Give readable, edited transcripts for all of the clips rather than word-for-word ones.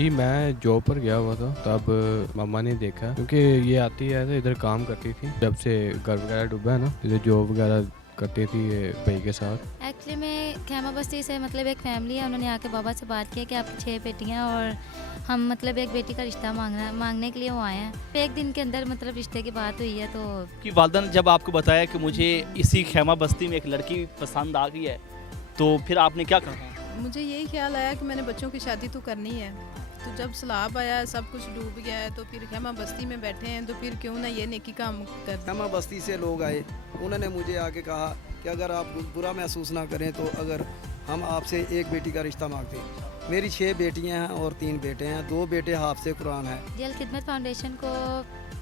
जी, मैं जॉब पर गया हुआ था, तब मम्मा ने देखा क्योंकि ये आती है तो इधर काम करती थी। जब से घर वगैरह डूबा है ना, इधर जॉब वगैरह करती थी ये भाई के साथ। एक्चुअली में खैमा बस्ती से मतलब एक फैमिली है, उन्होंने आके बाबा से बात किया कि आपकी 6 बेटियां और हम मतलब एक बेटी का रिश्ता मांगने के लिए वो आए हैं। एक दिन के अंदर मतलब रिश्ते की बात हुई है तो कि वालदा ने जब आपको बताया कि मुझे इसी खैमा बस्ती में एक लड़की पसंद आ गई है, तो फिर आपने क्या कहा? मुझे यही ख्याल आया कि मैंने बच्चों की शादी तो करनी है। तो जब सैलाब आया, सब कुछ डूब गया है, तो फिर खेमा बस्ती में बैठे हैं, तो फिर क्यों ना ये नेकी काम कर दें। खेमा बस्ती से लोग आए, उन्होंने मुझे आके कहा कि अगर आप बुरा महसूस ना करें तो अगर हम आपसे एक बेटी का रिश्ता मांगते हैं। मेरी 6 बेटियां हैं और 3 बेटे हैं। 2 बेटे हाफिज़ कुरान हैं। जल खिदमत फाउंडेशन को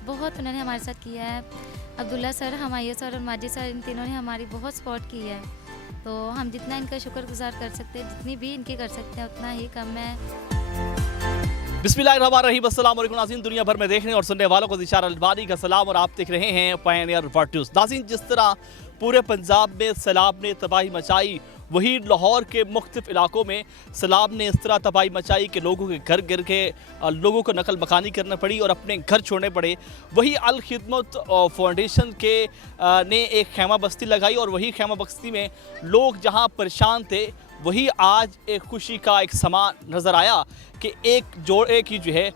बहुत उन्होंने हमारे साथ किया है। अब्दुल्ला सर, हमाया सर और माजिद सर, इन तीनों ने हमारी बहुत सपोर्ट की है। तो हम जितना इनका शुक्रगुजार कर सकते हैं, जितनी भी इनकी कर सकते हैं, उतना ही कम है। बिस्मिल्लाहिर्रहमानिर्रहीम, अस्सलाम वालेकुम नाज़रीन। दुनिया भर में देखने और सुनने वालों को ज़िशार अलबानी का सलाम और आप देख रहे हैं पायनियर वर्ल्ड न्यूज़। नाज़रीन, जिस तरह पूरे पंजाब में सैलाब ने तबाही मचाई, वही लाहौर के मुख्तलिफ इलाकों में सैलाब ने इस तरह तबाही मचाई कि लोगों के घर गिर के लोगों को नकल मकानी करना पड़ी और अपने घर छोड़ने पड़े। वही अल खिदमत फाउंडेशन के ने एक खैमा बस्ती लगाई और वही खैमा बस्ती में लोग जहां परेशान थे, वही आज एक खुशी का एक समा नज़र आया कि एक जोड़े की जो है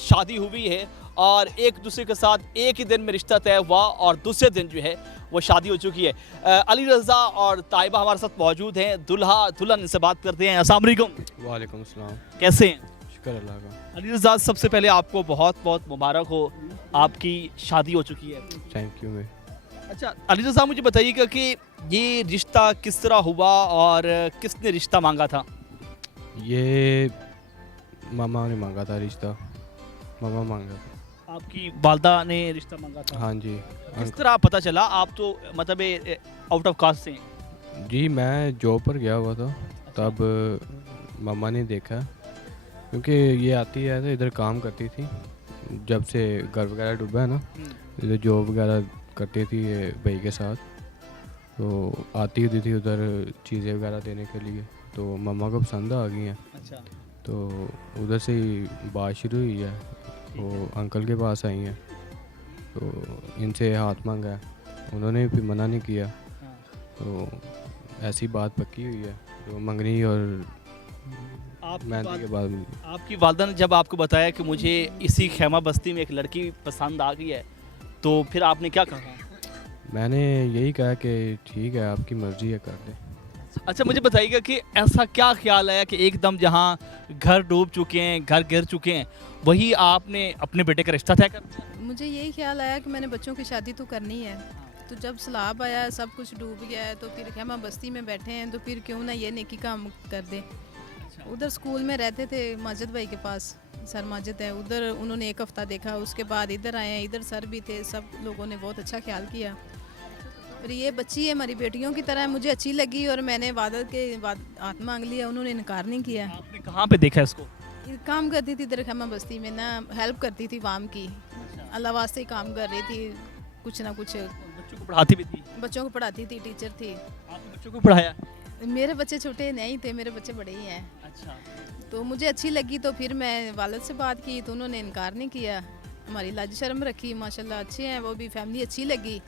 शादी हुई है और एक दूसरे के साथ एक ही दिन में रिश्ता तय हुआ और दूसरे दिन जो है वो शादी हो चुकी है। अली रज़ा और ताइबा हमारे साथ मौजूद हैं। दुल्हा दुल्हन, इनसे बात करते हैं। अस्सलाम वालेकुम। वालेकुम अस्सलाम। कैसे हैं? शुक्र अल्लाह का। अली रज़ा, सबसे पहले आपको बहुत बहुत मुबारक हो, आपकी शादी हो चुकी है। थैंक यू मैं। अच्छा अली रज़ा, मुझे बताइएगा कि ये रिश्ता किस तरह हुआ और किसने रिश्ता मांगा था? ये मामा ने मांगा था रिश्ता, मामा मांगा था। आपकी वालदा ने रिश्ता मांगा था? हाँ जी। किस तरह पता चला? आप तो मतलब आउट ऑफ कास्ट से हैं। जी, मैं जॉब पर गया हुआ था, तब मम्मा ने देखा क्योंकि ये आती है तो इधर काम करती थी। जब से घर वगैरह डूबा है ना, इधर जॉब वगैरह करती थी ये भाई के साथ। तो आती होती थी उधर चीज़ें वगैरह देने के लिए, तो मम्मा को पसंद आ गई हैं। अच्छा। तो उधर से ही बात शुरू हुई है। वो अंकल के पास आई हैं, तो इनसे हाथ मांगा है, उन्होंने भी मना नहीं किया। हाँ। तो ऐसी बात पक्की हुई है, तो मंगनी और मेहंदी के बाद मिली। आपकी वालदा ने जब आपको बताया कि मुझे इसी खैमा बस्ती में एक लड़की पसंद आ गई है, तो फिर आपने क्या कहा? मैंने यही कहा कि ठीक है, आपकी मर्ज़ी है, कर दे। अच्छा, मुझे बताइएगा कि ऐसा क्या ख्याल आया कि एकदम जहाँ घर डूब चुके हैं, घर गिर चुके हैं, वही आपने अपने बेटे का रिश्ता तय कर दिया? मुझे यही ख्याल आया कि मैंने बच्चों की शादी तो करनी है। तो जब सैलाब आया, सब कुछ डूब गया है, तो फिर खेमा बस्ती में बैठे हैं, तो फिर क्यों ना ये नेकी काम कर दें। उधर स्कूल में रहते थे माजिद भाई के पास, सर माजिद है उधर, उन्होंने एक हफ़्ता देखा, उसके बाद इधर आए हैं, इधर सर भी थे, सब लोगों ने बहुत अच्छा ख्याल किया। और ये बच्ची है हमारी बेटियों की तरह, मुझे अच्छी लगी और मैंने वादा के बाद हाथ मांग लिया, उन्होंने इनकार नहीं किया। आपने कहाँ पे देखा इसको? ये काम करती थी इधर खेमा बस्ती में ना, हेल्प करती थी वाम की, अल्लाह वास्ते ही काम कर रही थी, कुछ ना कुछ बच्चों को पढ़ाती भी थी? बच्चों को पढ़ाती थी, टीचर थी। आपने बच्चों को पढ़ाया? मेरे बच्चे छोटे नहीं थे, मेरे बच्चे बड़े ही हैं। अच्छा। तो मुझे अच्छी लगी, तो फिर मैं वालिद से बात की, तो उन्होंने इनकार नहीं किया, हमारी लाज शर्म रखी, माशाल्लाह अच्छे हैं वो भी, फैमिली अच्छी लगी,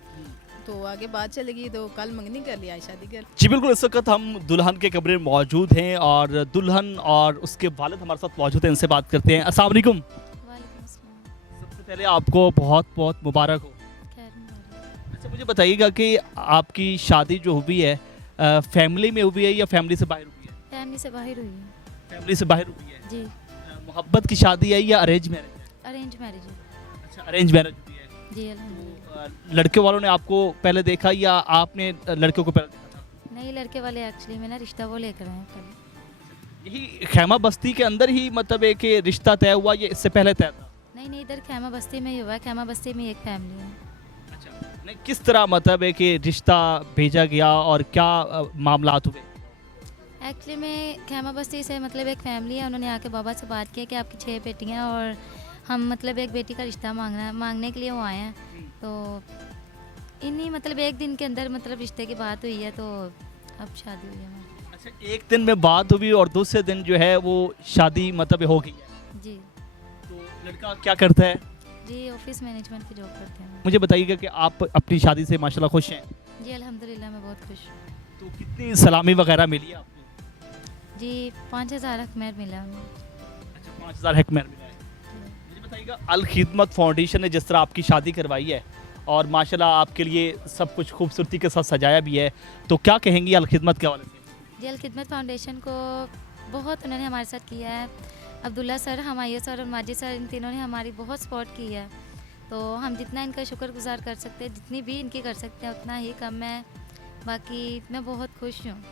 तो आगे बात चलेगी, तो कल मंगनी कर लिया, शादी कर। जी बिल्कुल, इस वक्त हम दुल्हन के कमरे में मौजूद हैं और दुल्हन और उसके वालिद हमारे साथ मौजूद हैं, इनसे बात करते हैं। अस्सलाम वालेकुम। वालेकुम अस्सलाम। सबसे पहले आपको बहुत बहुत मुबारक हो। खैर मुबारक। अच्छा, मुझे बताइएगा कि आपकी शादी जो हुई है फैमिली में हुई है या फैमिली से बाहर हुई है? फैमिली से बाहर हुई है। फैमिली से बाहर हुई है। जी, मोहब्बत की शादी है या अरेंज मैरिज है? अरेंज मैरिज है। अच्छा, अरेंज मैरिज हुई है। जी अल्हम्दुलिल्लाह। लड़के वालों ने आपको पहले देखा या आपने लड़कियों को पहले देखा था? नहीं, लड़के वाले एक्चुअली में ना रिश्ता वो लेकर आए हैं पहले। यही खैमा बस्ती के अंदर ही मतलब है कि रिश्ता तय हुआ, ये इससे पहले तय था? नहीं, इधर खैमा बस्ती में ही हुआ है। खैमा बस्ती में एक फैमिली है। अच्छा, नहीं, किस तरह मतलब है कि रिश्ता भेजा गया और क्या मामलात हुए? एक्चुअली में खैमा बस्ती से मतलब एक फैमिली है, उन्होंने आके बाबा से बात किया कि आपकी 6 बेटियां और हम मतलब एक बेटी का रिश्ता मांगने के लिए वो आए हैं। तो इन्हीं मतलब एक दिन के अंदर मतलब रिश्ते की बात हुई है, तो अब शादी हुई है हमारी। अच्छा, एक दिन में बात हुई और दूसरे दिन जो है वो शादी मतलब हो गई है? जी तो लड़का क्या करता है? जी ऑफिस मैनेजमेंट की जॉब करते हैं। मुझे बताइएगा कि आप अपनी शादी से माशाल्लाह खुश हैं? जी अल्हम्दुलिल्लाह मैं बहुत खुश हूँ। तो कितनी सलामी वगैरह मिली है आपको? जी 5000 अखमेर मिला हमें। अच्छा, 5000 हेक्मेयर मिला है। मुझे बताइएगा अल खिदमत फाउंडेशन ने जिस तरह आपकी शादी करवाई है और माशाल्लाह आपके लिए सब कुछ खूबसूरती के साथ सजाया भी है, तो क्या कहेंगी अल खिदमत के हवाले से? जी अल खिदमत फाउंडेशन को बहुत उन्होंने हमारे साथ किया है। अब्दुल्ला सर, हमाया सर और माजिद सर, इन तीनों ने हमारी बहुत सपोर्ट की है। तो हम जितना इनका शुक्रगुजार कर सकते हैं, जितनी भी इनकी कर सकते हैं उतना ही कम है। बाकी मैं बहुत खुश हूँ।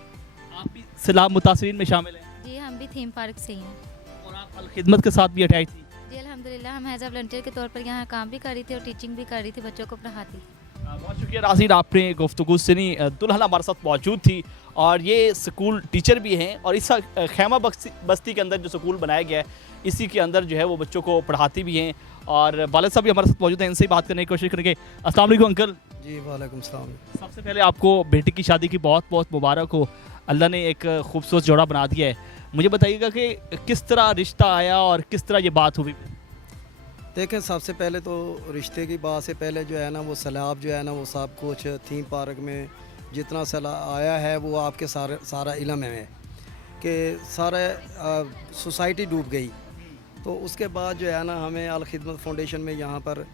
आप भी सलाम मुतासरीन में शामिल हैं जी हम भी थीम पार्क से ही हैं। और आप अल खिदमत के साथ भी अटैच थी? जी अल्हम्दुलिल्लाह हम एज अ वॉलंटियर के तौर पर यहाँ काम भी कर रही थी और टीचिंग भी कर रही थी, बच्चों को पढ़ाती थी। बहुत शुक्रिया नाज़रीन, आपने गुफ्तगू सुनी। दुल्हन हमारे साथ मौजूद थी और ये स्कूल टीचर भी हैं और इस खैमा बस्ती के अंदर जो स्कूल बनाया गया है इसी के अंदर जो है वो बच्चों को पढ़ाती भी हैं। और वालिद साहब भी हमारे साथ मौजूद हैं, इनसे ही बात करने की कोशिश करेंगे। अस्सलाम वालेकुम अंकल। जी वालेकुम सलाम। सबसे पहले आपको बेटी की शादी की बहुत बहुत मुबारक हो। अल्लाह ने एक खूबसूरत जोड़ा बना दिया है। मुझे बताइएगा कि किस तरह रिश्ता आया और किस तरह ये बात हुई? देखें, सबसे पहले तो रिश्ते की बात से पहले जो है ना वो सैलाब जो है ना वो सब कुछ थीम पार्क में जितना सैलाब आया है वो आपके सारा इलम है कि सारा सोसाइटी डूब गई। तो उसके बाद जो है ना हमें अल खिदमत फाउंडेशन में यहाँ पर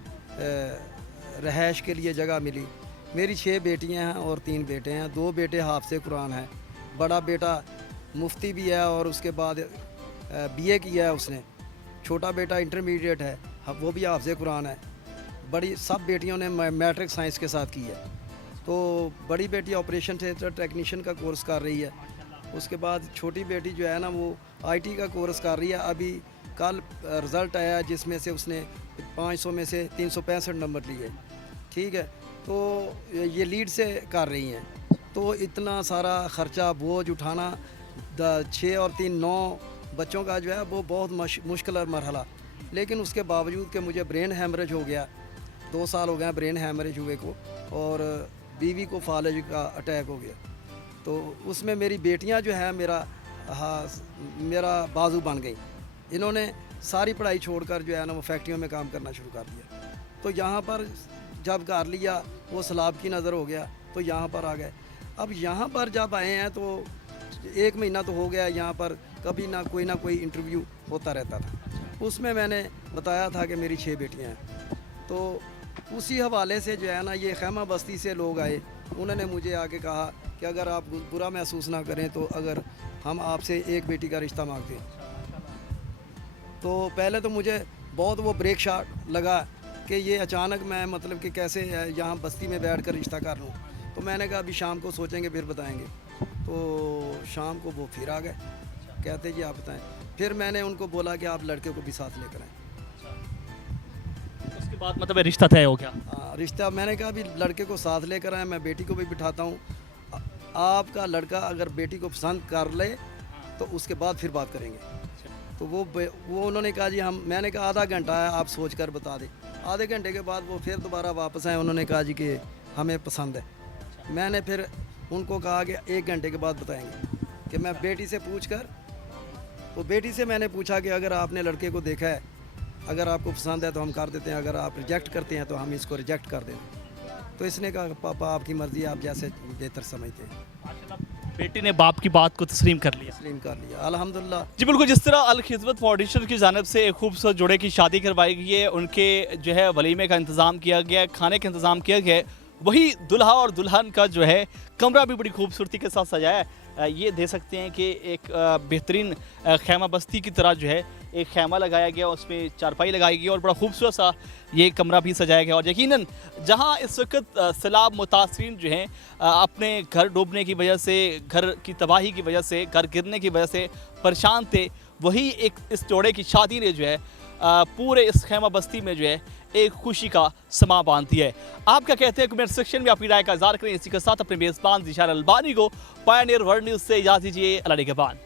रहायश के लिए जगह मिली। मेरी 6 बेटियाँ हैं और 3 बेटे हैं। 2 बेटे हाफ़िज़ कुरान हैं। बड़ा बेटा मुफ्ती भी है और उसके बाद BA किया है उसने। छोटा बेटा इंटरमीडिएट है, वो भी हाफ़िज़ कुरान है। बड़ी सब बेटियों ने मैट्रिक साइंस के साथ की है। तो बड़ी बेटी ऑपरेशन थिएटर टेक्नीशियन का कोर्स कर रही है। उसके बाद छोटी बेटी जो है ना वो IT का कोर्स कर रही है। अभी कल रिज़ल्ट आया जिसमें से उसने 500 में से 365 नंबर लिए। ठीक है, तो ये लीड से कर रही हैं। तो इतना सारा ख़र्चा बोझ उठाना 6 और 3 9 बच्चों का जो है वो बहुत मुश्किल मरहला। लेकिन उसके बावजूद कि मुझे ब्रेन हैमरेज हो गया, 2 साल हो गए ब्रेन हैमरेज हुए को, और बीवी को फालज का अटैक हो गया। तो उसमें मेरी बेटियां जो है मेरा बाजू बन गई। इन्होंने सारी पढ़ाई छोड़कर जो है ना वो फैक्ट्रियों में काम करना शुरू कर दिया। तो यहाँ पर जब कर लिया वो सलाब की नज़र हो गया तो यहाँ पर आ गए। अब यहाँ पर जब आए हैं तो 1 महीना तो हो गया, यहाँ पर कभी ना कोई इंटरव्यू होता रहता था। उसमें मैंने बताया था कि मेरी 6 बेटियाँ हैं। तो उसी हवाले से जो है ना ये खैमा बस्ती से लोग आए, उन्होंने मुझे आके कहा कि अगर आप बुरा महसूस ना करें तो अगर हम आपसे एक बेटी का रिश्ता मांगते हैं। तो पहले तो मुझे बहुत वो ब्रेक शॉट लगा कि ये अचानक मैं मतलब कि कैसे यहाँ बस्ती में बैठ कर रिश्ता कर लूँ। तो मैंने कहा अभी शाम को सोचेंगे फिर बताएंगे। तो शाम को वो फिर आ गए, कहते जी आप बताएं। फिर मैंने उनको बोला कि आप लड़के को भी साथ लेकर आएँ। उसके बाद मतलब रिश्ता तय हो गया? हाँ, रिश्ता मैंने कहा अभी लड़के को साथ लेकर आए, मैं बेटी को भी बिठाता हूँ। आपका लड़का अगर बेटी को पसंद कर ले तो उसके बाद फिर बात करेंगे। तो वो उन्होंने कहा जी मैंने कहा आधा घंटा है, आप सोच कर बता दें। आधे घंटे के बाद वो फिर दोबारा वापस आए, उन्होंने कहा जी कि हमें पसंद है। मैंने फिर उनको कहा कि 1 घंटे के बाद बताएंगे। कि मैं बेटी से पूछ कर, तो बेटी से मैंने पूछा कि अगर आपने लड़के को देखा है, अगर आपको पसंद है तो हम कर देते हैं, अगर आप रिजेक्ट करते हैं तो हम इसको रिजेक्ट कर देंगे। तो इसने कहा पापा आपकी मर्ज़ी, आप जैसे बेहतर समझते हैं। बेटी ने बाप की बात को तस्लीम कर लिया? तस्लीम कर लिया, अल्हम्दुलिल्लाह। जी बिल्कुल, जिस तरह अल खिदमत फाउंडेशन की जानिब से एक खूबसूरत जोड़े की शादी करवाई गई है, उनके जो है वलीमे का इंतज़ाम किया गया है, खाने का इंतज़ाम किया गया है, वही दुल्हा और दुल्हन का जो है कमरा भी बड़ी खूबसूरती के साथ सजाया है। ये दे सकते हैं कि एक बेहतरीन खैमा बस्ती की तरह जो है एक खैमा लगाया गया, उसमें चारपाई लगाई गई और बड़ा खूबसूरत सा ये कमरा भी सजाया गया। और यकीनन जहां इस वक्त सैलाब मुतासरीन जो हैं अपने घर डूबने की वजह से, घर की तबाही की वजह से, घर गिरने की वजह से परेशान थे, वही एक इस जोड़े की शादी ने जो है पूरे इस खैमा बस्ती में जो है एक खुशी का समा बांधती है। आप क्या कहते हैं कमेंट सेक्शन में अपनी राय का इज़हार करें। इसी के साथ अपने मेज़बान ज़ीशान अलबानी को पायनियर वर्ल्ड न्यूज़ से इजाज़त दीजिए। अल्लाह निगहबान।